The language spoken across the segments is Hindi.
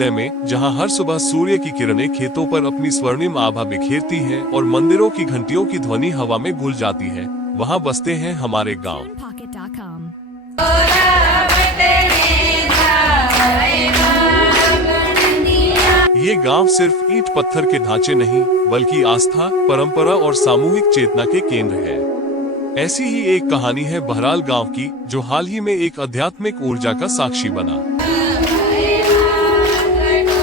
सूर्योदय में, जहां हर सुबह सूर्य की किरणें खेतों पर अपनी स्वर्णिम आभा बिखेरती हैं और मंदिरों की घंटियों की ध्वनि हवा में घुल जाती है, वहां बसते हैं हमारे गांव। ये गांव सिर्फ ईंट पत्थर के ढांचे नहीं, बल्कि आस्था, परंपरा और सामूहिक चेतना के केंद्र है। ऐसी ही एक कहानी है बहराल गांव की, जो हाल ही में एक आध्यात्मिक ऊर्जा का साक्षी बना।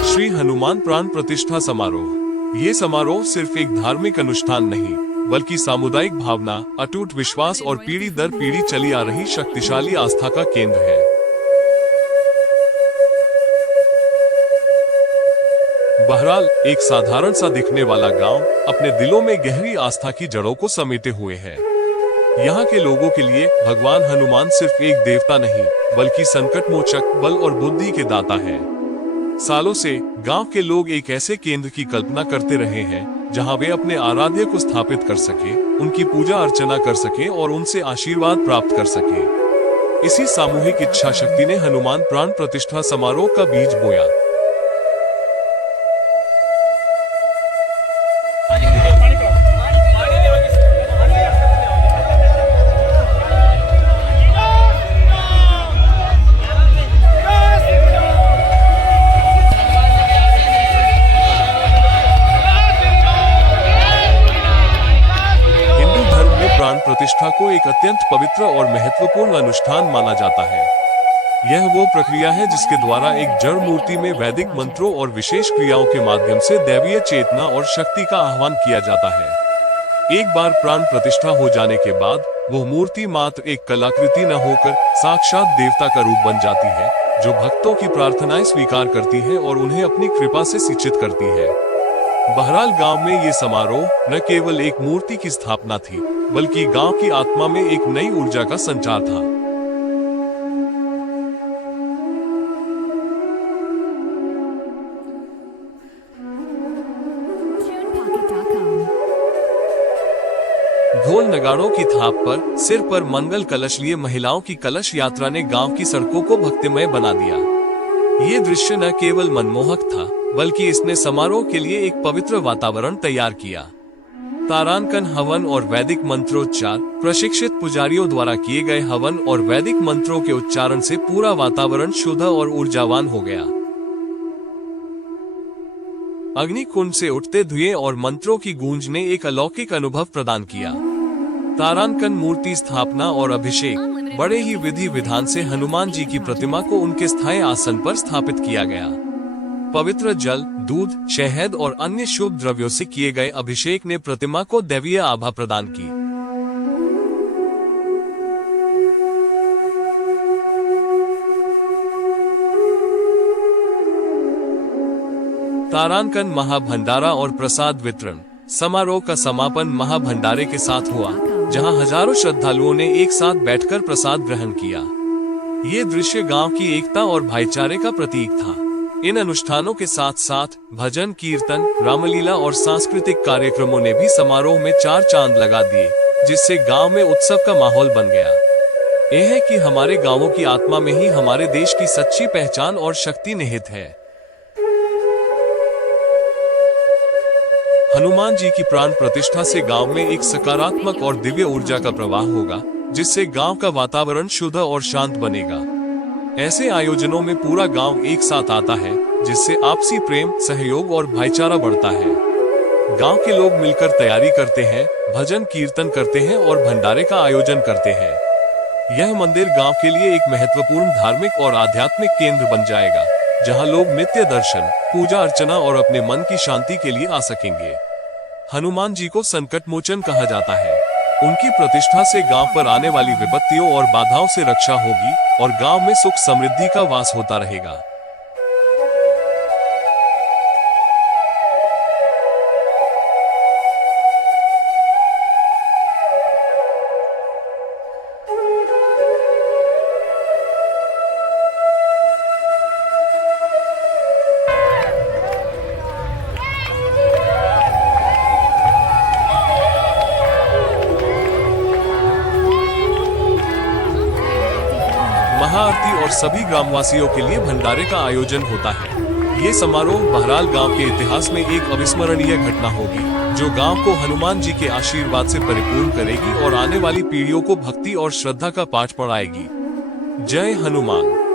श्री हनुमान प्राण प्रतिष्ठा समारोह। ये समारोह सिर्फ एक धार्मिक अनुष्ठान नहीं, बल्कि सामुदायिक भावना, अटूट विश्वास और पीढ़ी दर पीढ़ी चली आ रही शक्तिशाली आस्था का केंद्र है। बहराल एक साधारण सा दिखने वाला गांव, अपने दिलों में गहरी आस्था की जड़ों को समेटे हुए है। यहाँ के लोगों के लिए भगवान हनुमान सिर्फ एक देवता नहीं, बल्कि संकट मोचक, बल और बुद्धि के दाता है। सालों से गांव के लोग एक ऐसे केंद्र की कल्पना करते रहे हैं, जहां वे अपने आराध्य को स्थापित कर सके, उनकी पूजा अर्चना कर सके और उनसे आशीर्वाद प्राप्त कर सके। इसी सामूहिक इच्छा शक्ति ने हनुमान प्राण प्रतिष्ठा समारोह का बीज बोया। प्राण प्रतिष्ठा को एक अत्यंत पवित्र और महत्वपूर्ण अनुष्ठान माना जाता है। यह वो प्रक्रिया है जिसके द्वारा एक जड़ मूर्ति में वैदिक मंत्रों और विशेष क्रियाओं के माध्यम से दैवीय चेतना और शक्ति का आह्वान किया जाता है। एक बार प्राण प्रतिष्ठा हो जाने के बाद वो मूर्ति मात्र एक कलाकृति न होकर साक्षात देवता का रूप बन जाती है, जो भक्तों की प्रार्थनाएं स्वीकार करती है और उन्हें अपनी कृपा से सिंचित करती है। बहराल गांव में ये समारोह न केवल एक मूर्ति की स्थापना थी, बल्कि गांव की आत्मा में एक नई ऊर्जा का संचार था। ढोल नगाड़ों की थाप पर, सिर पर मंगल कलश लिए महिलाओं की कलश यात्रा ने गांव की सड़कों को भक्तिमय बना दिया। ये दृश्य न केवल मनमोहक था, बल्कि इसने समारोह के लिए एक पवित्र वातावरण तैयार किया। तारांकन, हवन और वैदिक मंत्रोच्चार, प्रशिक्षित पुजारियों द्वारा किए गए हवन और वैदिक मंत्रों के उच्चारण से पूरा वातावरण शुद्ध और ऊर्जावान हो गया। अग्निकुंड से उठते धुएं और मंत्रों की गूंज ने एक अलौकिक अनुभव प्रदान किया। तारांकन, मूर्ति स्थापना और अभिषेक, बड़े ही विधि विधान से हनुमान जी की प्रतिमा को उनके स्थायी आसन पर स्थापित किया गया। पवित्र जल, दूध, शहद और अन्य शुभ द्रव्यों से किए गए अभिषेक ने प्रतिमा को दैवीय आभा प्रदान की। तारांकन, महाभंडारा और प्रसाद वितरण। समारोह का समापन महाभंडारे के साथ हुआ, जहां हजारों श्रद्धालुओं ने एक साथ बैठकर प्रसाद ग्रहण किया। ये दृश्य गांव की एकता और भाईचारे का प्रतीक था। इन अनुष्ठानों के साथ साथ भजन, कीर्तन, रामलीला और सांस्कृतिक कार्यक्रमों ने भी समारोह में चार चांद लगा दिए, जिससे गांव में उत्सव का माहौल बन गया। यह है कि हमारे गांवों की आत्मा में ही हमारे देश की सच्ची पहचान और शक्ति निहित है। हनुमान जी की प्राण प्रतिष्ठा से गांव में एक सकारात्मक और दिव्य ऊर्जा का प्रवाह होगा, जिससे गांव का वातावरण शुद्ध और शांत बनेगा। ऐसे आयोजनों में पूरा गांव एक साथ आता है, जिससे आपसी प्रेम, सहयोग और भाईचारा बढ़ता है। गांव के लोग मिलकर तैयारी करते हैं, भजन कीर्तन करते हैं और भंडारे का आयोजन करते हैं। यह मंदिर गांव के लिए एक महत्वपूर्ण धार्मिक और आध्यात्मिक केंद्र बन जाएगा, जहां लोग नित्य दर्शन, पूजा अर्चना और अपने मन की शांति के लिए आ सकेंगे। हनुमान जी को संकट मोचन कहा जाता है। उनकी प्रतिष्ठा से गांव पर आने वाली विपत्तियों और बाधाओं से रक्षा होगी और गांव में सुख समृद्धि का वास होता रहेगा। महाआरती और सभी ग्रामवासियों के लिए भंडारे का आयोजन होता है। ये समारोह बहराल गांव के इतिहास में एक अविस्मरणीय घटना होगी, जो गांव को हनुमान जी के आशीर्वाद से परिपूर्ण करेगी और आने वाली पीढ़ियों को भक्ति और श्रद्धा का पाठ पढ़ाएगी। जय हनुमान।